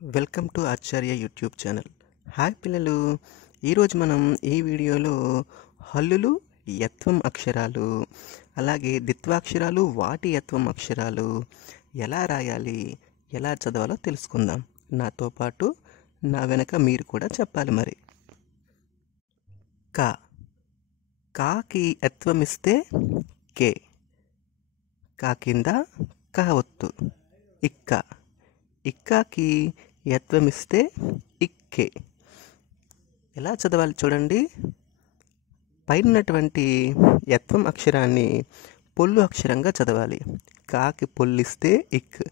Welcome to Acharya YouTube channel. Hi పిల్లలు, ఈరోజు మనం ఈ వీడియోలో హల్లులు, యత్వం అక్షరాలు, అలాగే దిత్వాక్షరాలు, వాటి యత్వం అక్షరాలు ఎలా రాయాలి, ఎలా చదవాలో తెలుసుకుందాం. నాతో పాటు నా వెనక మీరు కూడా చెప్పాలి. మరి కా, కాకి యత్వం ఇస్తే కే, కా కింద కా ఒత్తు. ఇక్క, ఇక్కాకి యత్వం ఇస్తే ఇక్కే. ఎలా చదవాలి చూడండి. పైనటువంటి యత్వం అక్షరాన్ని పొల్లు అక్షరంగా చదవాలి. కాకి పొల్లిస్తే ఇక్.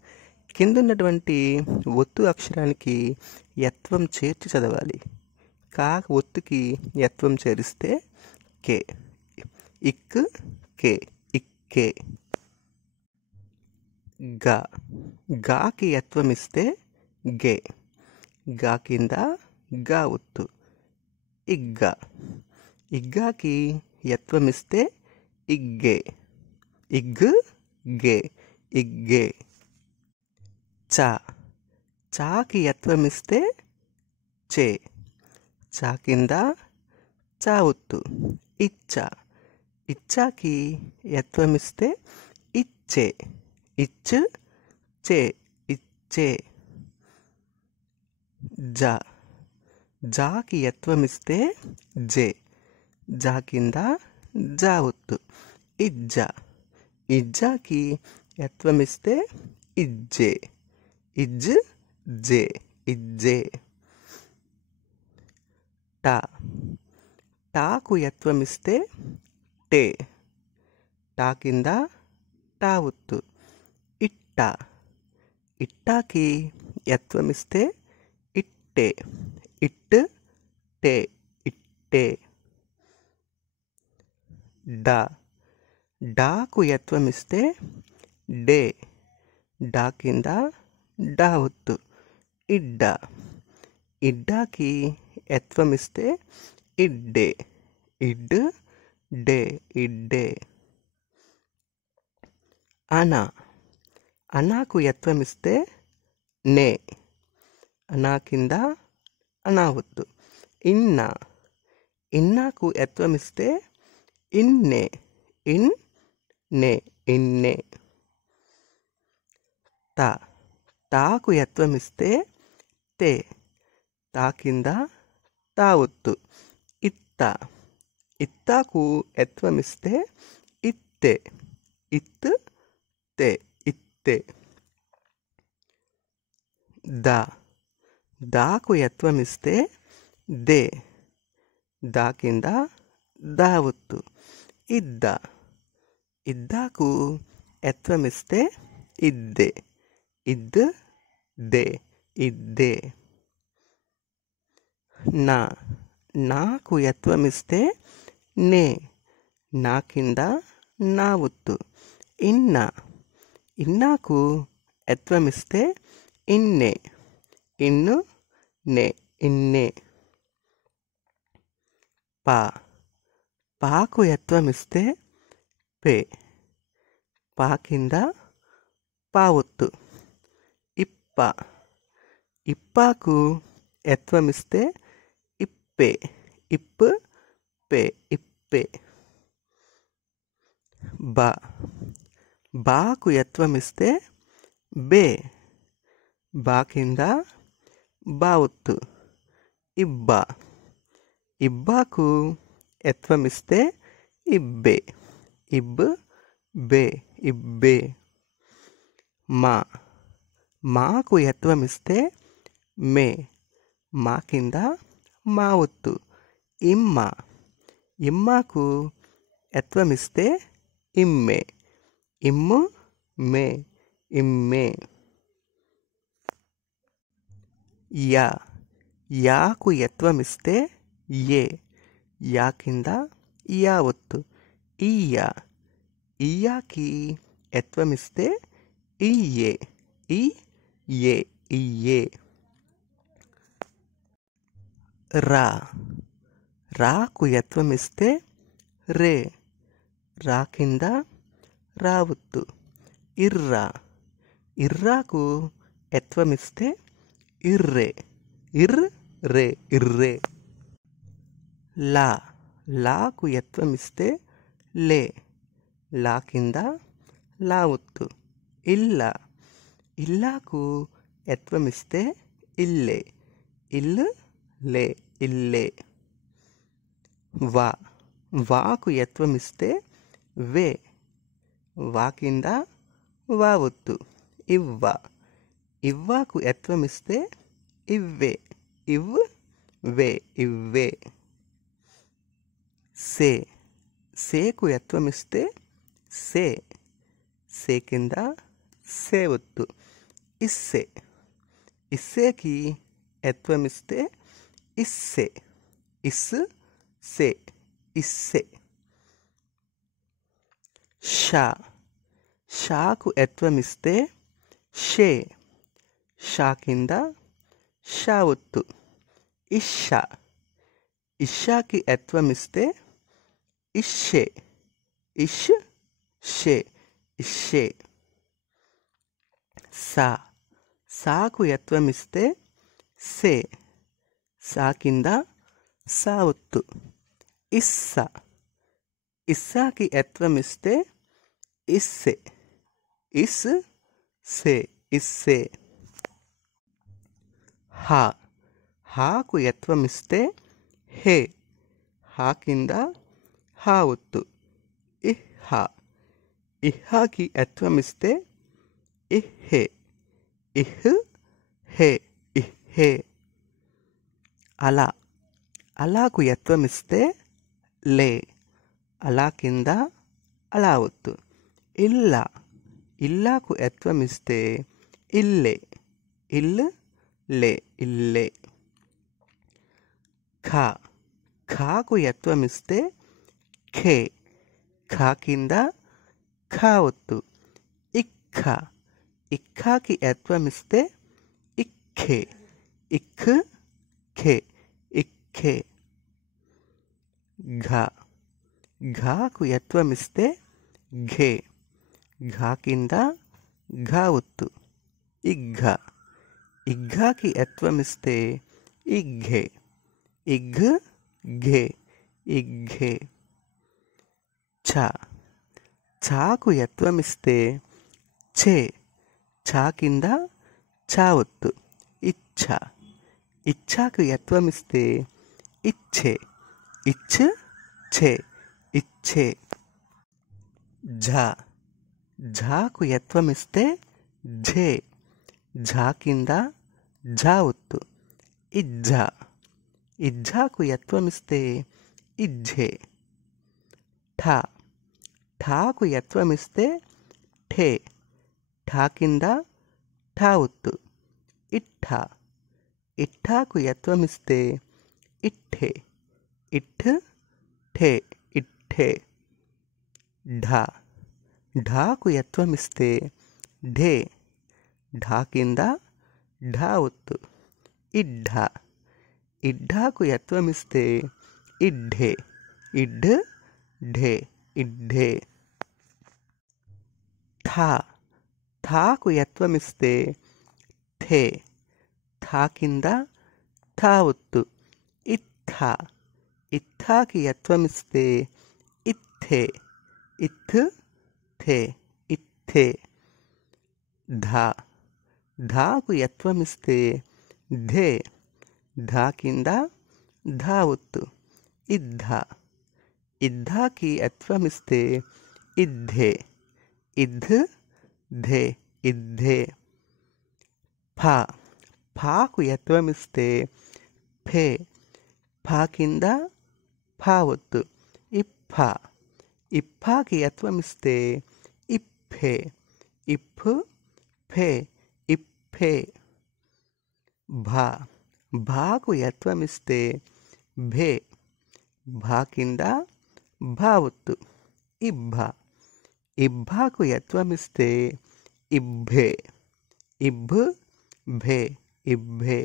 కింద ఉన్నటువంటి ఒత్తు అక్షరానికి యత్వం చేర్చి చదవాలి. కా ఒత్తుకి యత్వం చేరిస్తే కే. ఇక్ కే, ఇక్కే. గా, గాకి యత్వం ఇస్తే గే, గా కింద గా ఒత్తు. ఇగ్గా, ఇగ్గాకి యత్వం ఇస్తే ఇగ్గే, ఇగ్ గే, ఇగ్గే. చా, చాకి యత్వం ఇస్తే చే, చా కింద చా ఒత్తు. ఇచ్చా, ఇచ్చాకి యత్వం ఇస్తే ఇచ్చే, ఇచ్ చే, ఇచ్చే. జా, జాకి యత్వం ఇస్తే జే, జా కింద జా ఒత్తు. ఇజ్జా, ఇజ్జాకి యత్వం ఇస్తే ఇజ్జే, ఇజ్ జే, ఇజ్జే. టా, టాకు యత్వం ఇస్తే టే, టా కింద టా ఒత్తు. ఇట్టా, ఇట్టాకి యత్వం ఇస్తే ఇట్టే, ఇట్ టే, ఇట్టే. డా, డాకు యత్వం ఇస్తే డే, డా కింద డా ఒత్తు. ఇడ్డా, ఇడ్డాకి యత్వం ఇస్తే ఇడ్డే, ఇడ్ డే, ఇడ్డే. అనా, అనాకు యత్వం ఇస్తే నే, అనా కింద అనా ఒత్తు. ఇన్నా, ఇన్నాకు యత్వం ఇస్తే ఇన్నే, ఇన్ నే, ఇన్నే. తా, తాకు యత్వం ఇస్తే తే, తా కింద తా ఒత్తు. ఇత్తా, ఇత్తాకు యత్వం ఇస్తే ఇత్తే, ఇత్ తే, ఇత్తే. దా, దాకు యత్వం ఇస్తే దే, దా కింద దా ఒత్తు. ఇద్దా, ఇద్దాకు యత్వం ఇస్తే ఇద్దే, ఇద్ దే, ఇద్దే. నా, నాకు యత్వం ఇస్తే నే, నా కింద నా ఒత్తు. ఇన్నా, ఇన్నాకు యత్వం ఇస్తే ఇన్నే, ఇన్ను నే, ఇన్నే. పా, పాకు యత్వం ఇస్తే పే, పా కింద పా ఒత్తు. ఇప్ప, ఇప్పాకు యత్వం ఇస్తే ఇప్పే, ఇప్ పే, ఇప్పే. బా, బాకు యత్వం ఇస్తే బే, బా కింద బా ఒత్తు. ఇబ్బా, ఇబ్బాకు యత్వం ఇస్తే ఇబ్బే, ఇబ్ బే, ఇబ్బే. మా, మాకు యత్వం ఇస్తే మే, మా కింద మా ఒత్తు. ఇమ్మ, ఇమ్మాకు యత్వం ఇస్తే ఇమ్మే, ఇమ్ము మే, ఇమ్మే. యా, యాకు యత్వం ఇస్తే ఏ, యా కింద యా ఒత్తు. ఇయ్యా, ఇయ్యాకి యత్వం ఇస్తే ఇయ్యే, ఈ ఏ, ఇయ్యే. రా, రాకు యత్వం ఇస్తే రే, రా కింద రా ఒత్తు. ఇర్రా, ఇర్రాకు యత్వం ఇస్తే ఇర్రే ఇర్ రే ఇర్రే. లా లాకు యత్వం ఇస్తే లే, లా కింద లా ఒత్తు. ఇల్లా ఇల్లాకు యత్వం ఇస్తే ఇల్లే, ఇల్లు లే ఇల్లే. వా వాకు యత్వం ఇస్తే వే, వా కింద వా ఒత్తు. ఇవ్వ ఇవ్వాకు యత్వం ఇస్తే ఇవ్వే, ఇవ్ వే ఇవ్వే. సే సేకు యత్వం ఇస్తే సే, సే కింద సే ఒత్తు. ఇస్సే ఇస్సేకి యత్వం ఇస్తే ఇస్సే, ఇస్ సే ఇస్సే. షా షాకు యత్వం ఇస్తే షే, షా కింద షా ఒత్తు. ఇషా ఇషాకి యత్వం ఇస్తే ఇషే, ఇష్ షే ఇషే. సా సాకు యత్వం ఇస్తే సే, సా కింద సా ఒత్తు. ఇస్సా ఇస్సాకి యత్వం ఇస్తే ఇస్సే, ఇస్ సే ఇస్సే. హా హాకు యత్వం ఇస్తే హే, హా కింద హా ఒత్తు. ఇహా ఇహాకి యత్వం ఇస్తే ఇహే, ఇహ్ హే ఇహే. అలా అలాకు యత్వం ఇస్తే లే, అలా కింద అలా ఒత్తు. ఇల్లా ఇల్లాకు యత్వం ఇస్తే ఇల్లే, ఇల్లు లే ఇల్లే. ఖా ఖాకు యత్వం ఇస్తే ఖే, ఖా కింద ఖా ఒత్తు. ఇఖ్ఖా ఇఖ్ఖాకి యత్వం ఇస్తే ఇఖ్ఖే, ఇఖ్ ఖే ఇఖ్ఖే. ఘా ఘాకు యత్వం ఇస్తే ఘే, ఘా కింద ఘా ఒత్తు. ఇఘ్ఘ ఇఘ్ఘాకి యత్వం ఇస్తే ఇఘ్ఘే, ఇఘ్ ఘే ఇఘ్ఘే. ఛ ఛాకు యత్వం ఇస్తే ఛే, ఛా కింద ఛా ఒత్తు. ఇచ్ఛ ఇచ్ఛాకు యత్వం ఇస్తే ఇచ్ఛే, ఇచ్ ఛే ఇచ్ఛే. ఝా ఝాకు యత్వం ఇస్తే ఝే, ఝా కింద ఝా ఒత్తు. ఇజ్ఝా ఇజ్ఝాకు యత్వం ఇస్తే ఇజ్ఝే. ఠా ఠాకు యత్వం ఇస్తే ఠే, ఠా కింద ఠా ఒత్తు. ఇఠ్ఠా ఇఠ్ఠాకు యత్వం ఇస్తే ఇఠ్ఠే, ఇఠ్ ఠే ఇఠ్ఠే. ఢా ఢాకు యత్వం ఇస్తే ఢే, ఢా కింద ఢా ఒత్తు. ఇడ్ఢా ఇడ్ఢాకు యత్వం ఇస్తే ఇడ్ఢే, ఇడ్ ఢే ఇడ్ఢే. థా థాకు యత్వం ఇస్తే థే, థా కింద థా ఒత్తు. ఇత్థా ఇత్థాకి యత్వం ఇస్తే ఇత్థే, ఇత్ థే ఇత్థే. ధా ధాకు యత్వం ఇస్తే ధే, ధా కింద ధా ఒత్తు. ఇద్ధా ఇద్ధాకి యత్వం ఇస్తే ఇద్ధే, ఇద్ధ్ ధే ఇద్ధే. ఫా ఫాకు యత్వం ఇస్తే ఫే, ఫా కింద ఫా ఒత్తు. ఇఫ్ఫా ఇఫ్ఫాకి యత్వం ఇస్తే ఇఫ్ఫే, ఇఫ్ ఫే ఇఫ్ఫే. భా భాకు యత్వం ఇస్తే భే, భా కింద భా ఒత్తు. ఇబ్బా ఇబ్బాకు యత్వం ఇస్తే ఇబ్బే, ఇబ్ భే ఇబ్బే.